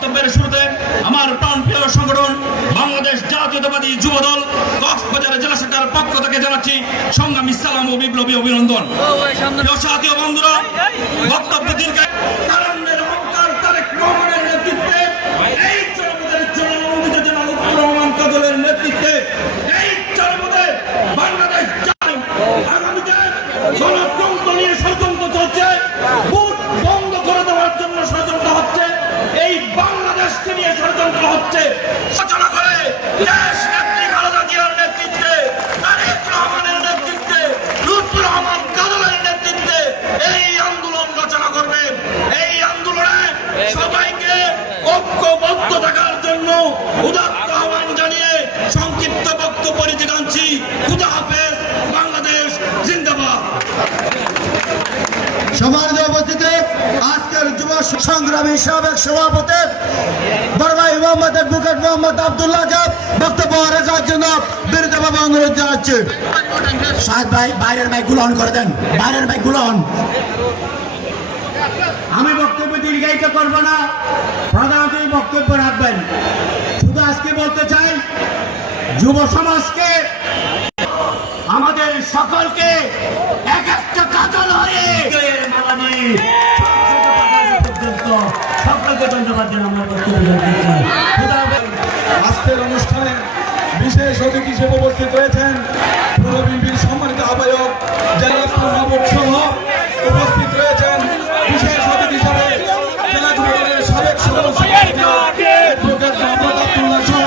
বক্তব্যের শুরুতে আমার প্রাণপ্রিয় সংগঠন বাংলাদেশ জাতীয়তাবাদী যুবদল কক্সবাজার জেলা শাখার পক্ষ থেকে জানাচ্ছি সংগ্রামী সালাম ও বিপ্লবী অভিনন্দন। প্রিয় সাথী ও বন্ধুরা, বক্তব্য দীর্ঘ তারুণ্যের অহংকার তারেক রহমানের নেতৃত্বে, এই জনপদের জনমনোনীত জনাব রহমান কাজলের নেতৃত্বে এই জনপদে বাংলাদেশ আগামীতে গণতন্ত্র নিয়ে ষড়যন্ত্র চলছে, ভোট বন্ধ করে দেওয়ার জন্য ষড়যন্ত্র হচ্ছে, এই বাংলাদেশকে নিয়ে ষড়যন্ত্র হচ্ছে। সূচনা করে দেশ নেত্রী খালেদা জিয়ার নেতৃত্বে, তারেক রহমানের নেতৃত্বে, লুৎফুর রহমান কাজলের নেতৃত্বে এই আন্দোলন রচনা করবে। এই আন্দোলনে সবাইকে ঐক্যবদ্ধ থাকার জন্য উদাত্ত আহ্বান জানিয়ে সংক্ষিপ্ত বক্তব্য পরিচয় জানাচ্ছি। খুদা হাফেজ, বাংলাদেশ জিন্দাবাদ। সমাজ উপস্থিতি আজকের যুব সংগ্রামী সাবেক সভাপতি বড় ভাই মোহাম্মদ অ্যাডভোকেট মোহাম্মদ আব্দুল্লাহ বক্তব্য রাখার জন্য বিনীতভাবে অনুরোধ জানাচ্ছি। সাহেব ভাই বাইরের মাইকগুলো অন করে দেন, বাইরের মাইকগুলো অন। আমি বক্তব্য দীর্ঘায়িত করব না, প্রধানত বক্তব্য রাখবেন। শুধু আজকে বলতে চাই, যুব সমাজকে আমাদের সকলকে এক একটা কাজল হয়ে সকলকে ধন্যবাদ জানাই। আজকের অনুষ্ঠানে বিশেষ অতিথি হিসেবে উপস্থিত রয়েছেন পূর্ব বিএনপির সম্মানিত আহ্বায়ক জেলা নবাব সহ উপস্থিত রয়েছেন বিশেষ অতিথি হিসেবে জেলা যুবদলের সাবেক সদস্য অ্যাডভোকেট মোহাম্মদ আব্দুল্লাহ সহ